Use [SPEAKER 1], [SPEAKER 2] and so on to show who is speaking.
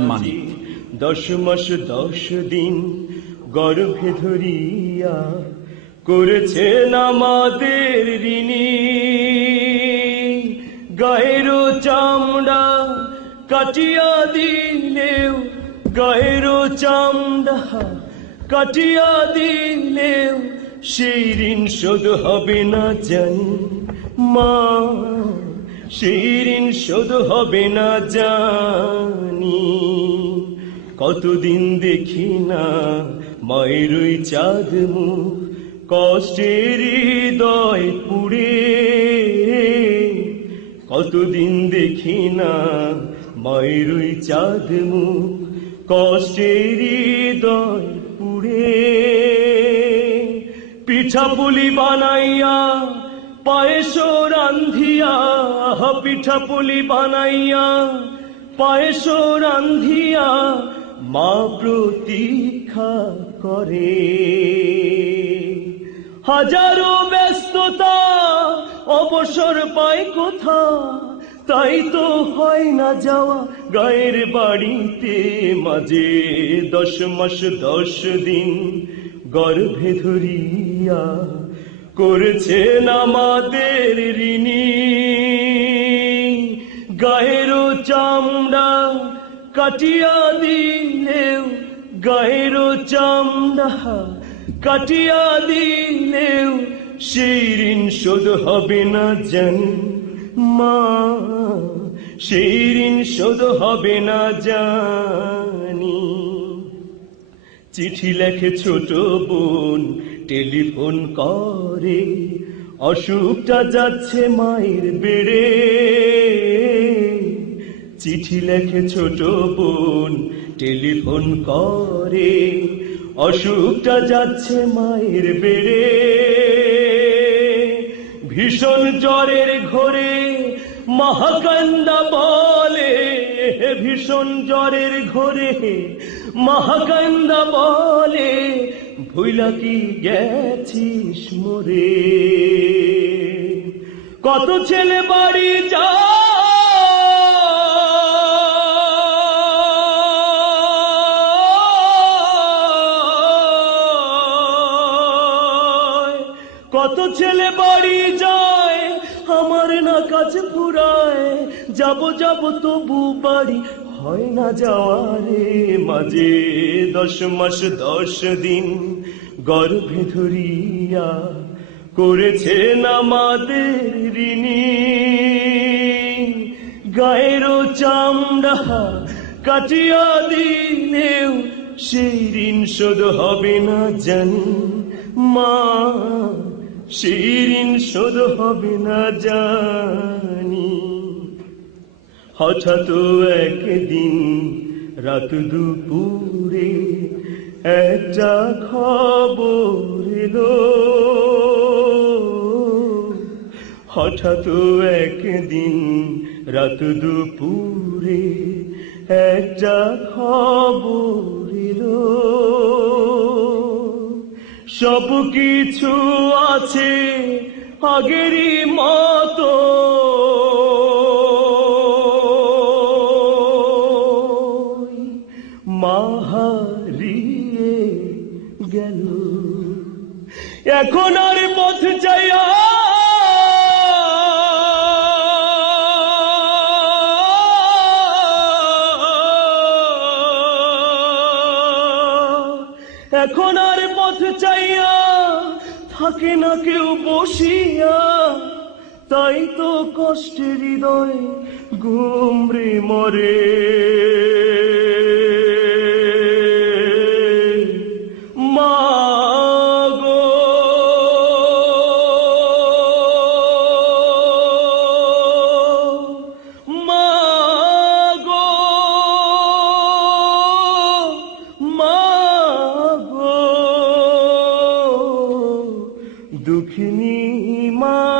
[SPEAKER 1] মানিক
[SPEAKER 2] দশ মাস, দশ দিন গর্ভে ধরিয়া করেছেন আমাদের ঋণী। গায়ের চামড়া কাটিয়া দিলেও, গায়ের চামড়া কাটিয়া দিলেও সেই ঋণ শোধ হবে না জানি মা। ঋণ শোধ হবে না জানি। কতদিন দেখি না মায়ের ওই চাঁদ কষ্টের হৃদয় পুড়ে। কতদিন দেখি না মায়ের ওই চাঁদ কষ্টের হৃদয় পুড়ে। পিঠা পুলি বানাইয়া পায়েস রান্ধিয়া পিঠা পুলি বানাইয়া পায়েস রান্ধিয়া মা প্রতীক্ষা করে। হাজারো ব্যস্ততা, অবসর পায় কোথা? তাই তো হয় না যাওয়া গায়ের বাড়িতে মাঝে। দশ মাস, দশ দিন গর্ভে ধরিয়া করেছেন আমাদের ঋণী। গায়ের চামড়া, কাটিয়া দিলেও গায়ের চামড়া, কাটিয়া দিলেও সেই ঋণ শোধ হবে না জানি মা সেই ঋণ শোধ হবে না জানি। চিঠি লেখে ছোট বোন, টেলিফোন করে, অসুখটা যাচ্ছে মায়ের বেড়ে। চিঠি লেখে ছোট বোন টেলিফোন করে। অসুখটা যাচ্ছে মায়ের বেড়ে। ভীষণ জ্বরের ঘোরে, মহাকান্দা বলে। ভীষণ জ্বরের ঘোরে, মহাকান্দা বলে। ভুইলা কি গেছিস মোরে? কত ছেলে বাড়ি যা কত ছেলে বাড়ি যায়, আমার না কাছে ফুরায় যাব যাব তবু বাড়ি। হয় না যাওয়ারে মাঝে দশ মাস, দশ দিন গর্ভে ধরিয়া করেছেন আমাদের ঋণী। গায়ের চামড়া কাটিয়া দিলেও সেই ঋণ শোধ হবে না জানি মা। ঋণ শোধ হবে না জানি। হঠাৎ একদিন রাত দুপুরে একটা খবর এলো। হঠাৎ একদিন রাত দুপুরে একটা খবর এলো। সব কিছু আছে আগেরই মতো। মাহারিয়ে গেল। এখন আর পথ চাইয়া এখন আর পথ চাইয়া থাকে না কেউ বসিয়া। তাই তো কষ্টের হৃদয় ঘুমরে মরে। দুঃখিনী মা